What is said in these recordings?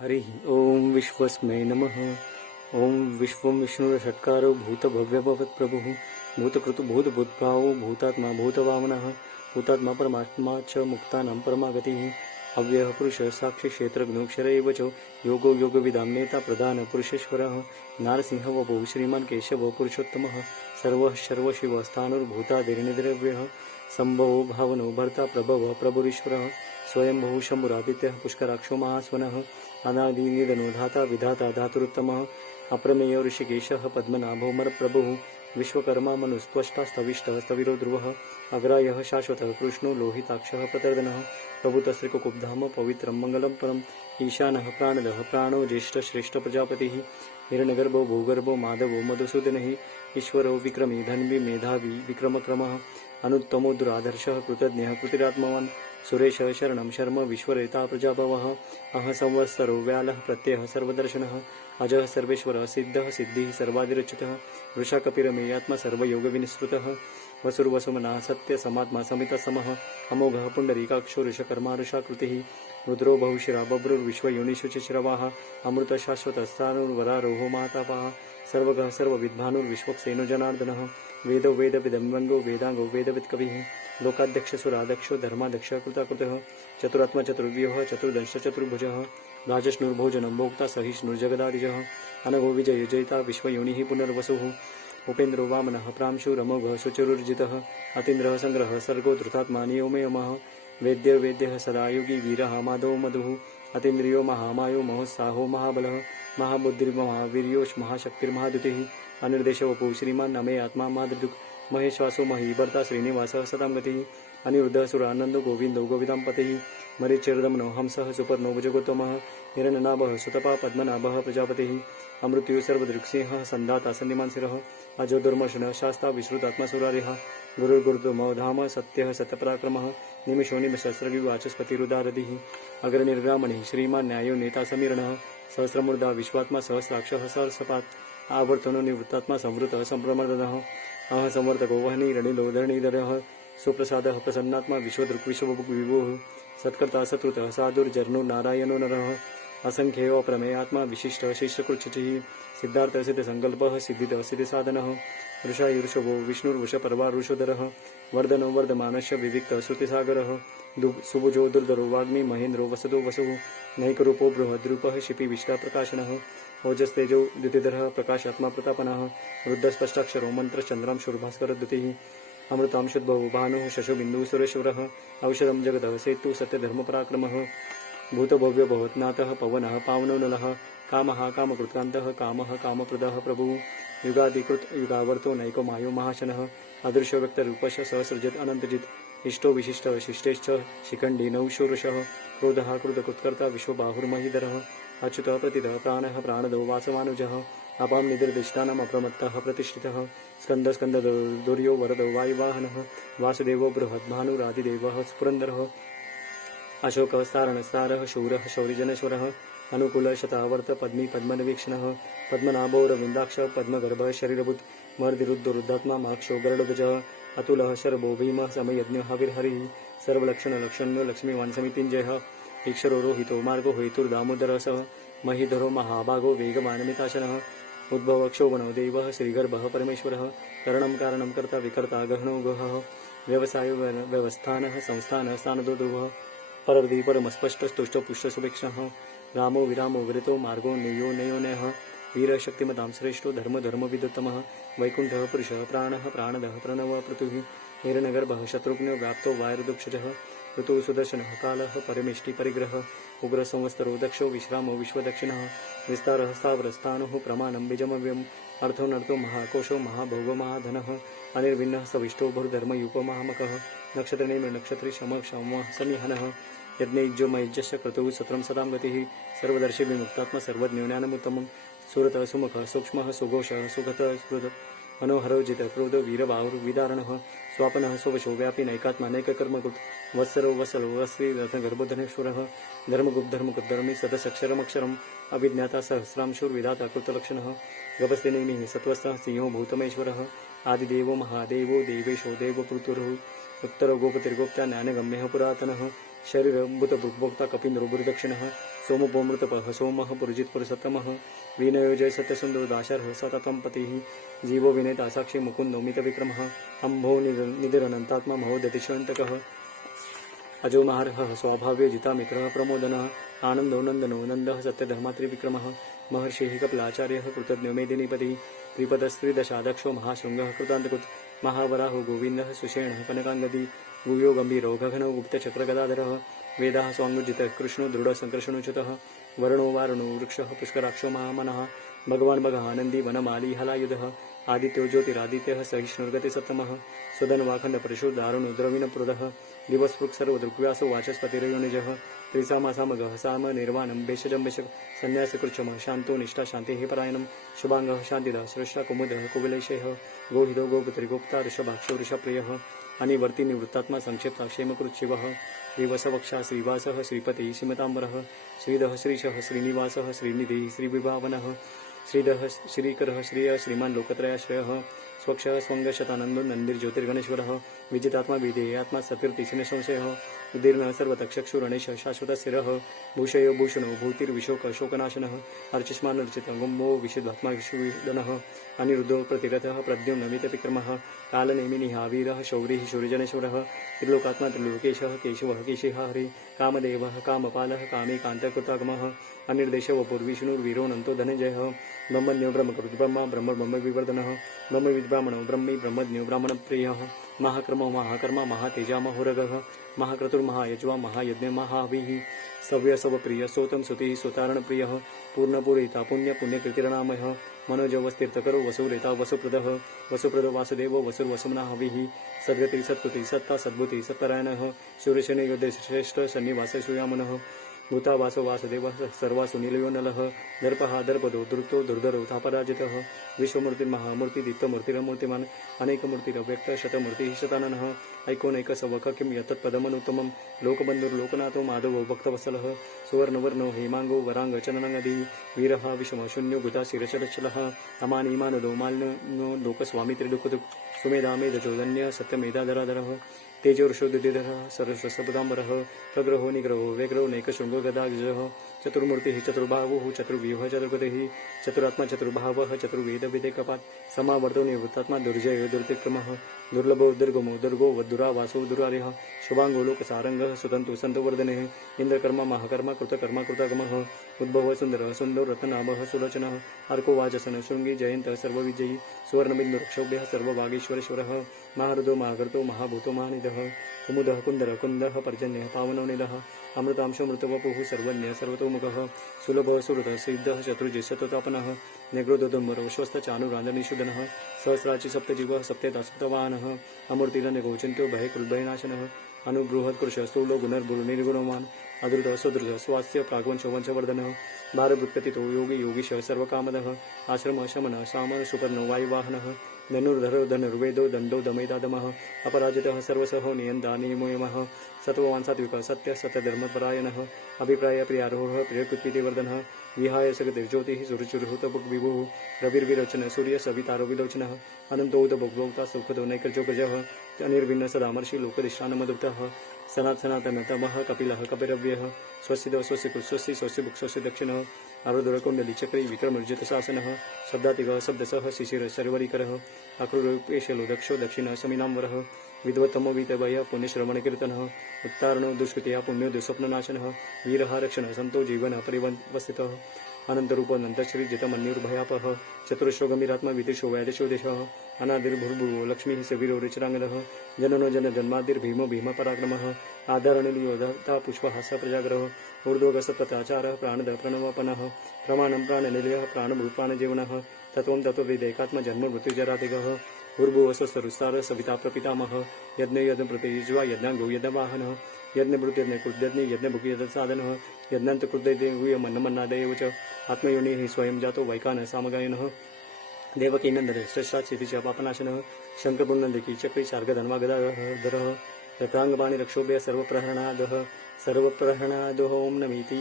हरि ओम विश्वस्मै नमः। ओम विश्वं विष्णुरषट्कारो भूतभव्यभवत्प्रभुः भूतकृतु भूतात्मा भूतवामनः भूतात्मा परमात्मा च मुक्तानां परमागतिः अव्ययः पुरुषः साक्षी क्षेत्रज्ञोऽक्षर एव च योगो योगविदां नेता प्रधानपुरुषेश्वरः नारसिंह वपुः श्रीमान् केशवः पुरुषोत्तमः सर्वः सर्वशिवस्थाणुर्भूतादिर्निद्रव्यः सम्भवो भावनो भर्ता प्रभवः प्रभुरीश्वरः स्वयंभुः शम्भुरादित्यः पुष्कराक्षो महास्वनः अनादिनिधनो धाता विधाता धातुरुत्तमः अप्रमेयो ऋषिकेशः पद्मनाभो मरप्रभुः विश्वकर्मा मनुस्त्वष्टा स्तविष्टः स्तविरो ध्रुवः अग्राह्यः शाश्वतः कृष्णो लोहिताक्षः प्रतर्दनः प्रभुतश्रीकुकुब्धाम पवित्रं मङ्गलं परम् ईशानः प्राणदः प्राणो ज्येष्ठश्रेष्ठ प्रजापतिः हिरण्यगर्भो भूगर्भो माधवो मधुसूदनः ईश्वरो विक्रमी धन्वी मेधावी विक्रमक्रमः अनुत्तमो दुरादर्शः कृतज्ञः कृतिरात्मवान् सुरेशः शरणं शर्म विश्वरेता प्रजाभवः अह संवत्सरो व्यालः प्रत्ययः सर्वदर्शनः अजः सर्वेश्वरः सिद्धः सिद्धिः सर्वादिरच्युतः वृषाकपिरमेयात्मा सर्वयोगविनिसृतः वसुर्वसुमनः सत्यसमात्मा समितसमः अमोघः पुण्डरीकाक्षो ऋषकर्मा ऋषाकृतिः रुद्रो बहुशिरा बभ्रुर्विश्वयोनिषुचिश्रवाः अमृतशाश्वतस्थाणुर्वरारोहो मातापाः सर्वगः सर्वविद्भानुर्विश्वक्सेनो जनार्दनः वेदो वेदविदम्बङ्गो वेदाङ्गो वेदवित्कविः लोकाध्यक्षसुराध्यक्षो धर्माध्यक्षः कृताकृतः चतुरात्मा चतुर्व्यूहः चतुर्दंश चतुर्भुजः राजश्नुर्भोजनं भोक्ता सहिष्णुर्जगदादिजः अनघो विजय जयिता विश्वयोनिः पुनर्वसुः उपेन्द्रो वामनः प्रांशुरमोघः शुचिरुर्जितः अतीन्द्रः सङ्ग्रहः सर्गो धृतात्मा नियोमयमः वेद्यः सदा योगी वीरः माधवो मधुः अतीन्द्रियो महामायो महोत्साहो महाबलः महाबुद्धिर्महावीर्यो महाशक्तिर्महाद्युतिः अनिर्देशवपुः श्रीमान् नमे आत्मा महादृदुक् महेश्वासो महीभर्ता श्रीनिवासः सतां गतिः अनिरुद्धः सुरानन्दो गोविन्दो गोविदाम्पतिः मरीचिर्दमनो हंसः सुपर्णो भुजगोत्तमः हिरण्यनाभः सुतपा पद्मनाभः प्रजापतिः अमृत्युः सर्वदृक्सिंहः सन्धाता सन्निमानसिरः अजो दुर्मर्शनः शास्ता विश्रुतात्मसुरारिः गुरुर्गुरुतमो धाम सत्यः सत्यपराक्रमः निमिषो निमिषस्रविवाचस्पतिरुदारधिः अग्रनिर्ग्रामणिः श्रीमान् न्यायो नेता समीरणः सहस्रमूर्धा विश्वात्मा सहस्राक्षः सहस्रपात् आवर्तनो निवृत्तात्मा संवृतः सम्प्रमर्दनः अह संवर्तको वह्नि रणिलो धरणीधरः सुप्रसादः प्रसन्नात्मा विश्वदृक्विश्वभुक् विभुः सत्कर्ता सत्कृतः साधुर्जर्नो नारायणो नरः असंख्येयो प्रमेयात्मा विशिष्टः शिष्यकृच्छिः सिद्धार्थः सिद्धसङ्कल्पः सिद्धितः सिद्धिसाधनः ऋषायुर्षभो विष्णुर्वृषपर्वा ऋषोधरः वर्धनो वर्धमानस्य विविक्तः श्रुतिसागरः सुभुजो दुर्धरो वाग्मी महेन्द्रो वसदो वसुः नैकरूपो बृहद्रूपः शिपि विष्टाप्रकाशनः ओजस्तेजो द्युतिधरः प्रकाशात्मा प्रतापनः रुद्धस्पष्टाक्षरो मन्त्रश्चन्द्रां शूर्भास्करद्युतिः अमृतांशुद्भवो भानुः शशोबिन्दुः सुरेश्वरः औषधं जगतः सेतुः सत्यधर्मपराक्रमः भूतभव्यभवत्नाथः पवनः पावनो नलः कामः कामकृत्कान्तः कामः कामप्रदः प्रभुः युगादिकृत युगावर्तो नैको मायो महाशनः अदृश्यव्यक्तरूपश सहस्रजित् अनन्तजित् इष्टो विशिष्टः शिष्टेश्च शिखण्डी नौशूरुषः क्रोधः क्रोधकृत्कर्ता विश्वबाहुर्महीधरः अच्युतः प्रतितः प्राणः प्राणदो वासवानुजः अपां निदिर्दिष्टानाम् अप्रमत्तः प्रतिष्ठितः स्कन्दस्कन्ददुर्यो वरदो वायुवाहनः वासुदेवो बृहद्भानुरादिदेवः स्फुरन्दरः अशोकः सारणस्तारः शूरः शौरिजनेश्वरः अनुकूलः शतावर्त पद्मी पद्मनिवीक्षणः पद्मनाभो रविन्दाक्षः पद्मगर्भः शरीरभूत मर्दिरुद्धरुद्धात्मा माक्षो गरुडध्वजः अतुलः शरभो भीमः समयज्ञः हविर्हरिः सर्वलक्षणलक्षण्यो लक्ष्मीवान् समितिञ्जयः ईक्षरो रोहितो मार्गो हेतुर्दामोदरः सः महीधरो महाभागो वेगवानमिताशनः उद्भवक्षोभणो देवः श्रीगर्भः परमेश्वरः करणं कारणं कर्ता विकर्ता गहनो गहः व्यवसायो व्यवस्थानः संस्थानः स्थानदो ध्रुवः परर्धि परमस्पष्टस्तुष्टपुष्टसुभिक्षणः रामो विरामो विरतो मार्गो नेयो नयोनयः वीरः शक्तिमतां श्रेष्ठो धर्मविदुत्तमः वैकुण्ठः पुरुषः प्राणः प्राणदः प्रणवः पृथुः हिरण्यगर्भः शत्रुघ्नो व्याप्तो वायुर्दुक्षजः ऋतुः सुदर्शनः कालः परमेष्टि परिग्रहः उग्रः संवत्सरो दक्षो विश्रामो विश्वदक्षिणः विस्तारः स्थावरस्थाणुः प्रमाणं बीजमव्यम् अर्थोऽनर्थो महाकोशो महाभोगो महाधनः अनिर्भिन्नः सविष्टो भूर्धर्मयूपो महामकः नक्षत्रनेमि नक्षत्रे शमः समिहनः यज्ञयुज्यो मयुज्यस्य क्रतुः सत्रं सदां गतिः सर्वदर्शी विमुक्तात्मा सर्वज्ञानमुत्तमं सुरतः सुमुखः सूक्ष्मः सुघोषः सुगतः स्फुरतः मनोहरो जितः क्रोधो वीरबाहुर्विदारणः स्वापनः स्ववशो व्यापी नैकात्मा नैककर्मकृत् वत्सरो वत्सलो वस्त्री रथगर्भधनेश्वरः धर्मगुप्धर्मकृद्धर्मी सदसक्षरमक्षरम् अभिज्ञाता सहस्रांशुर्विधाता कृतलक्षणः गभस्तिनेमिः सत्त्वस्थः सिंहो भूतमेश्वरः आदिदेवो महादेवो देवेशो देवपुरुतुरुः उत्तरो गोपतिर्गोप्ता ज्ञानगम्यः पुरातनः शरीरभूतभुग्भोक्ता कपीन्द्रो गुरुदक्षिणः सोमपोमृतपः सोमः पुरुजित्पुरुषोत्तमः विनयोजय सत्यसुन्दरो दाशर्ह सततं पतिः जीवो विनेता साक्षी मुकुन्दो मितविक्रमः अम्भो निधिरनन्तात्मा महोदतिष्वन्तकः अजो महारः स्वभाव्य जितामित्रः प्रमोदनः आनन्दो नन्दनो नन्दः सत्यधर्मात्रिविक्रमः महर्षिः कपिलाचार्यः कृतज्ञो मेदिनीपतिः त्रिपदस्त्रिदशादक्षो महाशृङ्गः कृतान्तकृत् महावराहो गोविन्दः सुषेणः कनकाङ्गदी गुह्यो गम्भीरो गगनो गुप्तचक्रगदाधरः वेदाः स्वाङ्गुजितः कृष्णो दृढसङ्कर्षणोच्युतः वर्णो वारुणो वृक्षः पुष्कराक्षो महामनः भगवान् भगः नन्दी वनमाली हलायुधः आदित्यो ज्योतिरादित्यः सहिष्णुर्गति सप्तमः सुदन्वाखण्डपरिशो दारुणो द्रविणप्रदः दिवस्पृक् सर्वदृक्व्यासो वाचस्पतिरयोनिजः त्रिसामासामगः साम निर्वाणं भेषजं भेषक संन्यासकृच्छमः शान्तो निष्ठा शान्तिः परायणं शुभाङ्गः शान्तिदः स्रष्टा कुमुदः कुवलैशेः गोहितो गोपुत्री गुप्ता ऋषभाक्षो वृषप्रियः अनिवर्ति निवृत्तात्मा संक्षिप्ता क्षेमकृच्छिवः श्रीवसवक्षा श्रीवासः श्रीपतिः श्रीमताम्बरः श्रीधः श्रीशः श्रीनिवासः श्रीनिधिः श्रीविभावनः श्रीधः श्रीकरः श्रियः श्रीमान् लोकत्रयाश्रयः स्वक्षः स्वङ्गशतानन्दो नन्दिर्ज्योतिर्गणेश्वरः विजितात्मा विधेयात्मा सतीर्तिशिन संशयः उदीर्णः सर्वतक्षक्षुरणेश शाश्वतशिरः भूषयो भूषणो भूतिर्विशोक शोकनाशनः अर्चिष्मानर्चितः गुम्बो विशुद्धात्मा विशुविदनः अनिरुद्धो प्रतिरथः प्रद्युम्न मितविक्रमः कालनेमिनिः वीरः शौरिः शौर्यजनेश्वरः त्रिलोकात्मा त्रिलोकेशः केशवः केशिः हरिः कामदेवः कामपालः कामेकान्तकृतागमः अनिर्देशो पूर्विष्णुर्वीरोऽनन्तो धनञ्जयः ब्रह्मज्ञो ब्रह्मकृत् ब्रह्मा ब्रह्मविवर्धनः ब्रह्मविद्ब्राह्मणो ब्रह्मी ब्रह्मज्ञो ब्राह्मणप्रियः महाक्रमो महाकर्मा महातेजा महोरगः महाक्रतुर्महायज्वा महायज्ञ महाविः सव्यसवप्रिय सोतं सुतिः सोतारणप्रियः पूर्णपुरेता पुण्यपुण्यकृतिरनामयः मनोजवस्तीर्थकरो वसुरेता वसुप्रदः वसुप्रदो वासुदेवो वसुर्वसुमनाहविः सद्गति सत्कृति सत्ता सद्भुति सत्परायणः शूरशने योद्धे श्रेष्ठ सन्निवास सूयामनः भूतावासो वासुदेवः सर्वासु निलयो नलः दर्पः दर्पदो दुर्तो दुर्धरो तापराजितः विश्वमूर्तिर्महामूर्तिदीप्तमूर्तिरमूर्तिमान् अनेकमूर्तिरव्यक्त शतमूर्तिः शताननः ऐकोनैकसवख किं यत्तत्पदमनुत्तमं लोकबन्धुर्लोकनाथो माधवो भक्तवत्सलः सुवर्णवर्णो हेमाङ्गो वराङ्गचननङ्गदी वीरः विषमशून्यो गुता शिरशरचलः अमानीमानदो मालिनो लोकस्वामी त्रिदुःखदुःख सुमेधामेधचोदन्य सत्यमेधाधराधरः तेजोर्षोदिधरः सरस्वसपदाम्बरः प्रग्रहो निग्रहो व्यग्रहो नैकशृङ्गो गदाग्रजः चतुर्मूर्तिः चतुर्बाहुः चतुर्व्यूहः चतुर्गतिः चतुरात्मा चतुर्भावः चतुर्वेदविदेकपात् समावर्तो निवृत्तात्मा दुर्जयो दुर्तिक्रमः दुर्लभो दुर्गमो दुर्गो वद्दुरावासो दुरारिः शुभाङ्गो लोकसारङ्गः सुतन्तु सन्तुवर्धनेः इन्द्रकर्मा महाकर्मा कृतकर्मा कृतागमः उद्भवः सुन्दरः सुन्दरो रत्ननाभः सुलोचनः अर्को वाचसन शृङ्गी जयन्तः सर्वविजयी सुवर्णबिन्दुरक्षोभ्यः सर्ववागीश्वरेश्वरः महारुदो महागर्तो महाभूतो महानिधः कुमुदः कुन्दरः कुन्दः पर्जन्यः पावनोनिधः अमृतांशोऽमृतवपुः सर्वज्ञः सर्वतोमुखः सुलभः सुहृदः सिद्धः शत्रुजिशततापनः निग्रोदोदुम्बरो श्वस्तचानुरान्दनिषुदनः सहस्राचि सप्तजीवः सप्तदासप्तवाहनः अमूर्तिरन्यगोचिन्त्यो भयकृद्भयनाशनः अनुबृहत्कृश स्थूलो गुणर्भुर्निर्गुणवान् अदृतः सुदृढः स्वास्थ्य प्राग्वंशवंशवर्धनः भारभृत्कथितो योगी योगीशः सर्वकामदः आश्रमः शमनः सामः सुपर्णो वायुवाहनः धनुर्धरो धनुर्वेदो दण्डो दमैदादमः अपराजितः सर्वसः नियन्ता नियमयमः सत्त्ववान् सात्विकः सत्यः सत्यधर्मपरायणः अभिप्राय प्रियारोहः प्रियकृत्पितिवर्धनः विहाय सगतिर्ज्योतिः सुरुचिर्हुतभुग्विभुः रविर्विरोचनः सूर्यः सवितारो विलोचनः अनन्तोदभुग्भोक्ता सुखदो नैकर्जोगजः अनिर्भिन्न सदामर्षि लोकदिष्टानमदुक्तः सनातनतमः कपिलः कपिरव्यः स्वस्तिदो स्वस्तिकृत् स्वस्ति स्वस्तिभुक् स्वस्ति दक्षिणः आरुद्रकुण्डलीचक्री विक्रमर्जितशासनः शब्दातिगः शब्दसः शिशिरः सर्वरीकरः अक्रूरपेशलो दक्षो दक्षिणः समीनाम्बरः विद्वत्तमो वीतभयः पुण्यश्रवणकीर्तनः उत्तारणो दुष्कृतिः पुण्यो दुःस्वप्ननाशनः वीरः रक्षणः सन्तो जीवनः परिवस्थितः अनन्तरूपनन्तश्रीजितमन्युर्भयापः चतुरश्रो गम्भीरात्मा विदिशो वैदिशो दिशः अनादिर्भुर्भुवो लक्ष्मीः सवीरो ऋचराङ्गदः जननो जनजन्मादिर्भीमो भीमपराक्रमः आधारणिलियोधता पुष्पहासः प्रजाग्रहः ऊर्ध्वगसप्रत्याचारः प्राणदः प्रणवपनः प्रमाणं प्राणनिलयः प्राणभूप्राणजीवनः तत्त्वं तत्त्वविदेकात्मा जन्ममृत्युजरातिगः भूर्भुवस्वस्तरुस्तारः सविता प्रपितामहः यज्ञ यज्ञप्रतिज्वा यज्ञाङ्गो यज्ञवाहनः यज्ञभृत्यज्ञकृद्यज्ञ यज्ञभुक्यज्ञसाधनः यज्ञान्तकृद्यदेवूयमन्नमन्नादयेव च आत्मयोनिः स्वयं जातो वैकानः सामगायनः देवकीनन्दनः श्रेष्ठाचितिच पापनाशनः शङ्करपुण्डलिकी चक्री शार्गधन्वा गदाधरः रथाङ्गपाणि रक्षोभ्यः सर्वप्रहरणादः ॐ नमीति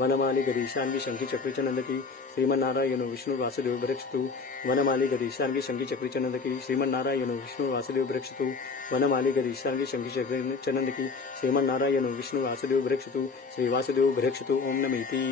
वनमाली गरीशान्वी शंखी चक्री च नंदकी श्रीमन्नारायणो विष्णु वासुदेव भृक्षतु वनमाली गरीशान्वी शंखी चक्री च नंदकी श्रीमन्नारायणो विष्णु वासुदेव भृक्षतु वनमाली गरीशान्वी शंखी चक्री च नंदकी श्रीमन्नारायणो विष्णु वासुदेव भृक्षतु श्री वासुदेव भृक्षतु ओम नमः इति।